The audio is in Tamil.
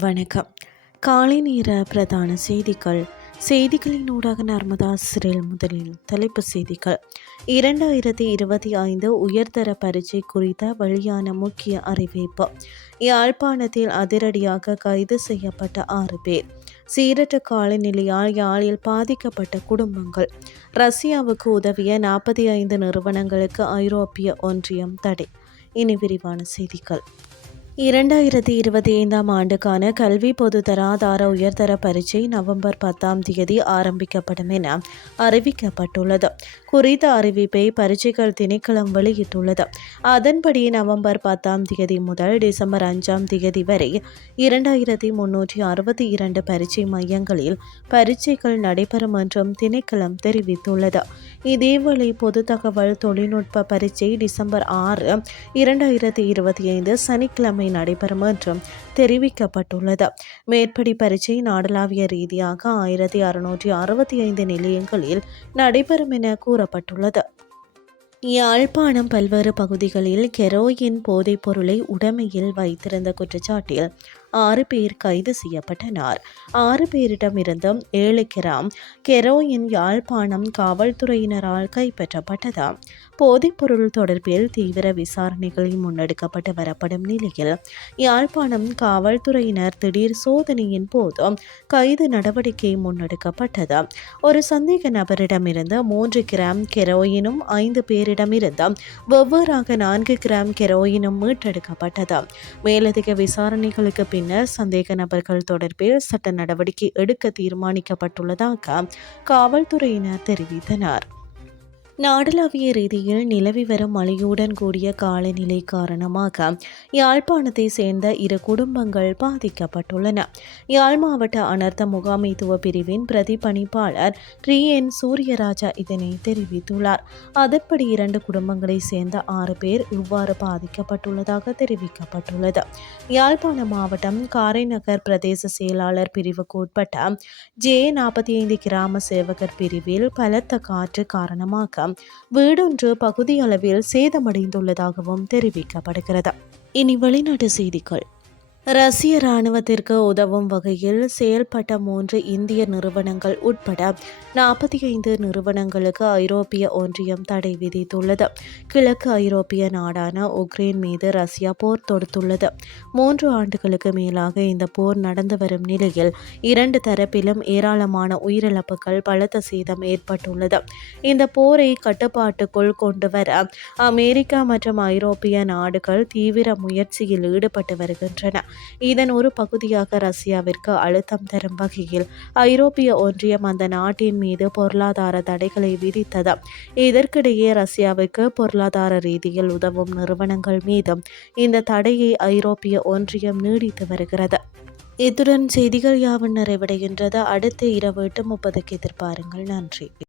வணக்கம். காலை நேர பிரதான செய்திகள். செய்திகளின் ஊடாக நர்மதா சிறில் முதலில் தலைப்பு செய்திகள். இரண்டாயிரத்தி இருபத்தி ஐந்து உயர்தர பரீட்சை குறித்த வெளியான முக்கிய அறிவிப்பு. யாழ்ப்பாணத்தில் அதிரடியாக கைது செய்யப்பட்ட ஆறு பேர். சீரற்ற காலநிலையால் யாழில் பாதிக்கப்பட்ட குடும்பங்கள். ரஷ்யாவுக்கு உதவிய நாற்பத்தி ஐந்து நிறுவனங்களுக்கு ஐரோப்பிய ஒன்றியம் தடை. இனி விரிவான செய்திகள். இரண்டாயிரத்தி இருபத்தி ஐந்தாம் ஆண்டுக்கான கல்வி பொது தராதார உயர்தர பரீட்சை நவம்பர் பத்தாம் தேதி ஆரம்பிக்கப்படும் என அறிவிக்கப்பட்டுள்ளது. குறித்த அறிவிப்பை பரீட்சைகள் திணைக்களம் வெளியிட்டுள்ளது. அதன்படி நவம்பர் பத்தாம் தேதி முதல் டிசம்பர் அஞ்சாம் தேதி வரை இரண்டாயிரத்தி முன்னூற்றி அறுபத்தி இரண்டு பரீட்சை மையங்களில் பரீட்சைகள் நடைபெறும் என்றும் திணைக்களம் தெரிவித்துள்ளது. இதேவேளை பொது தகவல் தொழில்நுட்ப பரீட்சை டிசம்பர் ஆறு இரண்டாயிரத்தி இருபத்தி ஐந்து சனிக்கிழமை நடைபெறும் என்றும் தெரிவிக்கப்பட்டுள்ளது. மேற்படி பரீட்சை நாடளாவிய ரீதியாக ஆயிரத்தி அறுநூற்றி அறுபத்தி ஐந்து நிலையங்களில் நடைபெறும் என கூறப்பட்டுள்ளது. யாழ்ப்பாணம் பல்வேறு பகுதிகளில் கெரோயின் போதைப் பொருளை உடைமையில் வைத்திருந்த குற்றச்சாட்டில் ஆறு பேர் கைது செய்யப்பட்டனர். ஆறு பேரிடமிருந்து ஏழு கிராம் கெரோயின் யாழ்ப்பாணம் காவல்துறையினரால் கைப்பற்றப்பட்டது. போதைப்பொருள் தொடர்பில் தீவிர விசாரணைகள் முன்னெடுக்கப்பட்டு வரப்படும் நிலையில் யாழ்ப்பாணம் காவல்துறையினர் திடீர் சோதனையின் போது கைது நடவடிக்கை முன்னெடுக்கப்பட்டது. ஒரு சந்தேக நபரிடமிருந்து மூன்று கிராம் கெரோயினும் ஐந்து பேரிடமிருந்து வெவ்வேறாக நான்கு கிராம் கெரோயினும் மீட்டெடுக்கப்பட்டது. மேலதிக விசாரணைகளுக்கு பின்னர் சந்தேக நபர்கள் தொடர்பில் சட்ட நடவடிக்கை எடுக்க தீர்மானிக்கப்பட்டுள்ளதாக காவல்துறையினர் தெரிவித்தனர். நாடளாவிய ரீதியில் நிலவி வரும் மழையுடன் கூடிய காலநிலை காரணமாக யாழ்ப்பாணத்தை சேர்ந்த இரு குடும்பங்கள் பாதிக்கப்பட்டுள்ளன. யாழ் மாவட்ட அனர்த்த முகாமைத்துவ பிரிவின் பிரதிபணிப்பாளர் ரி என். சூரியராஜா இதனை தெரிவித்துள்ளார். அதன்படி இரண்டு குடும்பங்களை சேர்ந்த ஆறு பேர் இவ்வாறு பாதிக்கப்பட்டுள்ளதாக தெரிவிக்கப்பட்டுள்ளது. யாழ்ப்பாண மாவட்டம் காரைநகர் பிரதேச செயலாளர் பிரிவுக்கு உட்பட்ட ஜே நாற்பத்தி ஐந்து கிராம சேவகர் பிரிவில் பலத்த காற்று காரணமாக வீடொன்று பகுதியளவில் சேதமடைந்துள்ளதாகவும் தெரிவிக்கப்படுகிறது. இனி வெளிநாட்டு செய்திகள். ரஷ்ய இராணுவத்திற்கு உதவும் வகையில் செயல்பட்ட மூன்று இந்திய நிறுவனங்கள் உட்பட நாற்பத்தி ஐந்து நிறுவனங்களுக்கு ஐரோப்பிய ஒன்றியம் தடை விதித்துள்ளது. கிழக்கு ஐரோப்பிய நாடான உக்ரைன் மீது ரஷ்யா போர் தொடுத்துள்ளது. மூன்று ஆண்டுகளுக்கு மேலாக இந்த போர் நடந்து வரும் நிலையில் இரண்டு தரப்பிலும் ஏராளமான உயிரிழப்புகள் பலத்த சேதம் ஏற்பட்டுள்ளது. இந்த போரை கட்டுப்பாட்டுக்குள் கொண்டு வர அமெரிக்கா மற்றும் ஐரோப்பிய நாடுகள் தீவிர முயற்சியில் ஈடுபட்டு வருகின்றன. இதன் ஒரு பகுதியாக ரஷ்யாவிற்கு அழுத்தம் தரும் வகையில் ஐரோப்பிய ஒன்றியம் அந்த நாட்டின் மீது பொருளாதார தடைகளை விதித்தது. இதற்கிடையே ரஷ்யாவுக்கு பொருளாதார ரீதியில் உதவும் நிறுவனங்கள் மீதும் இந்த தடையை ஐரோப்பிய ஒன்றியம் நீடித்து வருகிறது. இத்துடன் செய்திகள் யாவும் நிறைவடைகின்றது. அடுத்த இரவு எட்டு முப்பதுக்கு எதிர்பாருங்கள். நன்றி.